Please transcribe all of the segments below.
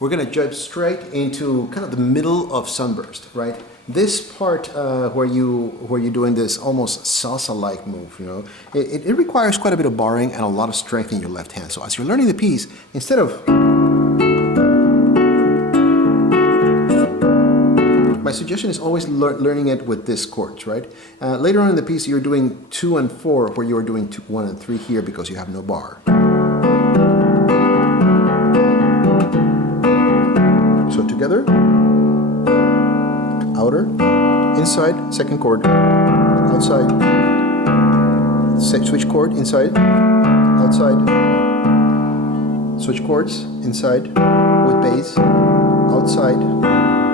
We're going to jump straight into kind of the middle of Sunburst, right? This part where you're doing this almost salsa-like move, you know, it requires quite a bit of barring and a lot of strength in your left hand. So as you're learning the piece, instead of... My suggestion is always learning it with this chords, right? Later on in the piece, you're doing 2 and 4, where you're doing 1 and 3 here because you have no bar. So together, outer, inside, second chord, outside, switch chord, inside, outside, switch chords, inside, with bass, outside,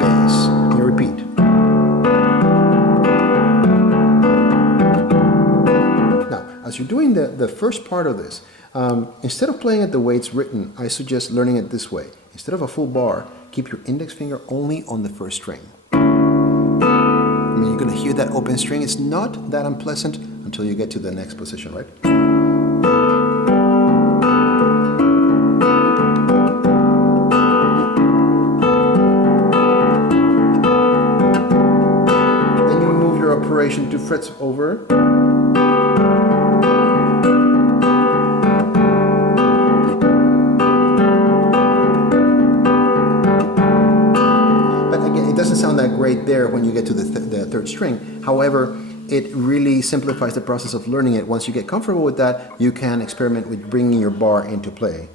bass. You repeat. Now, as you're doing the first part of this, instead of playing it the way it's written, I suggest learning it this way. Instead of a full bar, keep your index finger only on the first string. I mean, you're going to hear that open string. It's not that unpleasant until you get to the next position, right? Then you move your operation 2 frets over. Sound that great there when you get to the third string. However, it really simplifies the process of learning it. Once you get comfortable with that, you can experiment with bringing your bar into play.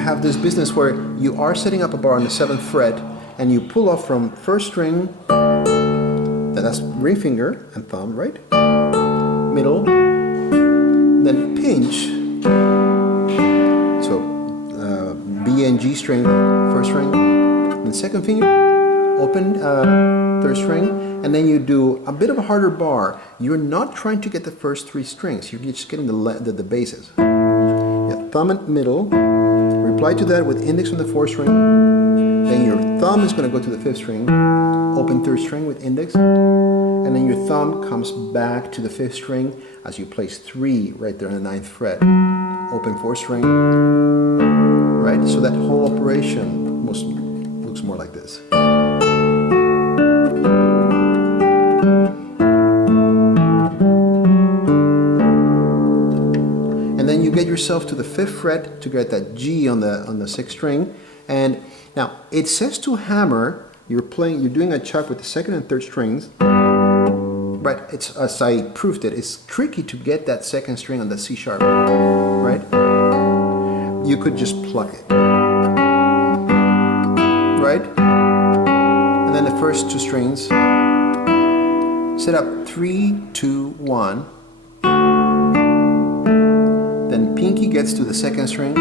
Have this business where you are setting up a bar on the 7th fret and you pull off from first string, that's ring finger and thumb, right? Middle, then pinch, so B and G string, first string, then second finger, open third string, and then you do a bit of a harder bar. You're not trying to get the first 3 strings, you're just getting the basses. Yeah, thumb and middle. Reply to that with index on the 4th string, then your thumb is going to go to the 5th string, open 3rd string with index, and then your thumb comes back to the 5th string as you place 3 right there on the 9th fret, open 4th string, right? So that whole operation looks more like this. You get yourself to the 5th fret to get that G on the 6th string, and now it says to hammer. You're doing a chuck with the 2nd and 3rd strings, but it's, as I proved it's tricky to get that 2nd string on the C sharp, right? You could just pluck it, right? And then the first 2 strings, set up 3, 2, 1. Then pinky gets to the 2nd string,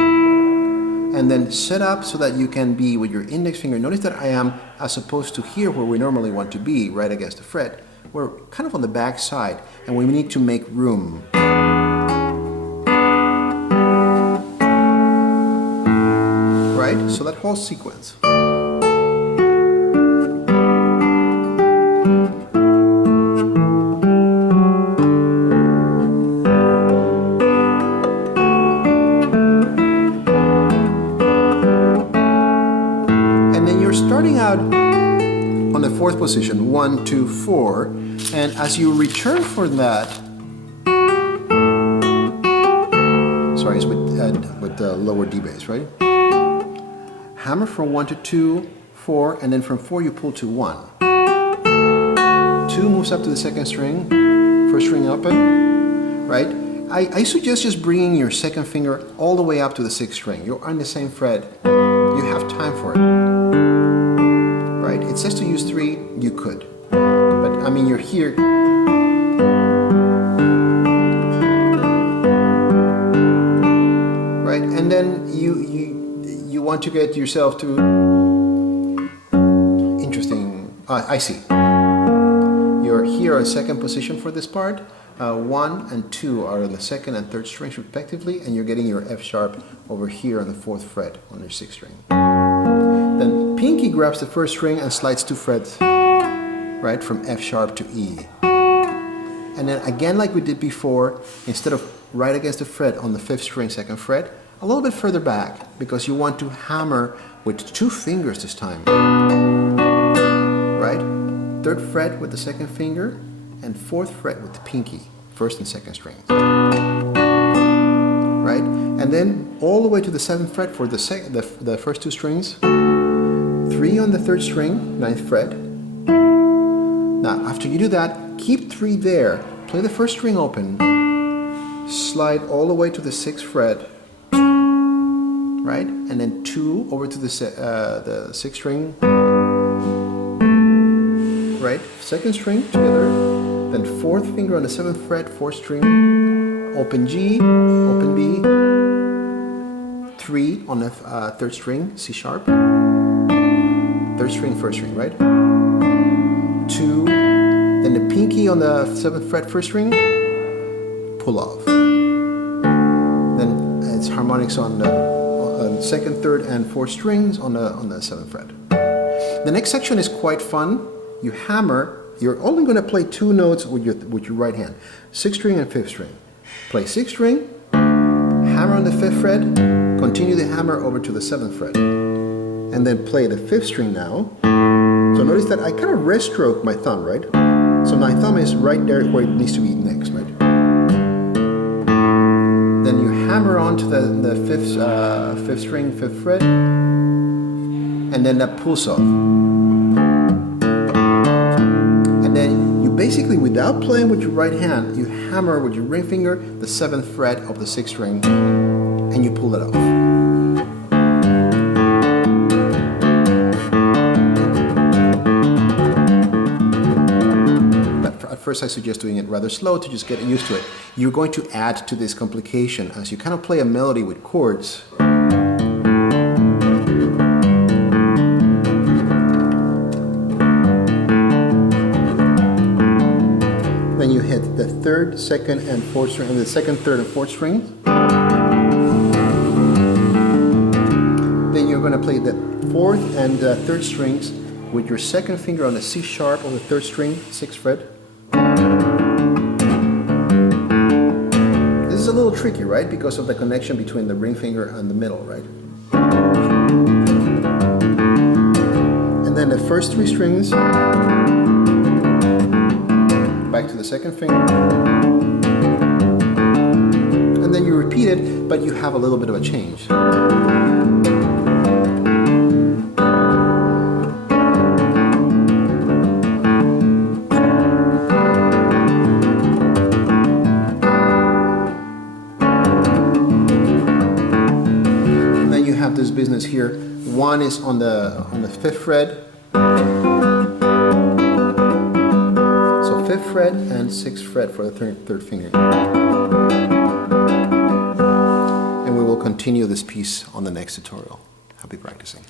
and then set up so that you can be with your index finger. Notice that I am, as opposed to here where we normally want to be, right against the fret, we're kind of on the back side, and we need to make room. Right? So that whole sequence. Starting out on the 4th position, 1, 2, 4, and as you return for that, sorry, it's with the lower D bass, right? Hammer from 1 to 2, 4, and then from 4 you pull to 1. 2 moves up to the 2nd string, 1st string open, right? I suggest just bringing your 2nd finger all the way up to the 6th string. You're on the same fret. You have time for it. Right? It says to use 3, you could. But I mean, you're here. Right? And then you want to get yourself to interesting. I see. You're here are second position for this part. 1 and 2 are on the second and third strings respectively, and you're getting your F sharp over here on the 4th fret on your 6th string. Then pinky grabs the 1st string and slides 2 frets, right, from F sharp to E. And then again, like we did before, instead of right against the fret on the 5th string, 2nd fret, a little bit further back, because you want to hammer with 2 fingers this time. Right? 3rd fret with the 2nd finger, and 4th fret with the pinky, 1st and 2nd strings. Right? And then all the way to the 7th fret for the first 2 strings. 3 on the 3rd string, 9th fret. Now, after you do that, keep 3 there. Play the 1st string open. Slide all the way to the 6th fret. Right? And then 2 over to the 6th string. Right? 2nd string together. Then 4th finger on the 7th fret, 4th string. Open G, open B. 3 on the 3rd string, C sharp. 3rd string, 1st string, right? 2, then the pinky on the 7th fret, 1st string, pull off. Then it's harmonics on the 2nd, 3rd, and 4th strings on the 7th fret. The next section is quite fun. You hammer. You're only going to play 2 notes with your right hand, 6th string and 5th string. Play 6th string, hammer on the 5th fret, continue the hammer over to the 7th fret, and then play the 5th string now. So notice that I kind of rest stroke my thumb, right? So my thumb is right there where it needs to be next, right? Then you hammer onto the 5th string, 5th fret, and then that pulls off. And then you basically, without playing with your right hand, you hammer with your ring finger the 7th fret of the 6th string, and you pull it off. First, I suggest doing it rather slow to just get used to it. You're going to add to this complication as you kind of play a melody with chords. Then you hit the 3rd, 2nd, and 4th string, and the 2nd, 3rd, and 4th strings. Then you're going to play the 4th and 3rd strings with your 2nd finger on the C sharp on the 3rd string, 6th fret. This is a little tricky, right? Because of the connection between the ring finger and the middle, right? And then the first 3 strings, back to the 2nd finger. And then you repeat it, but you have a little bit of a change. This business here. 1 is on the 5th fret. So 5th fret and 6th fret for the 3rd finger. And we will continue this piece on the next tutorial. Happy practicing.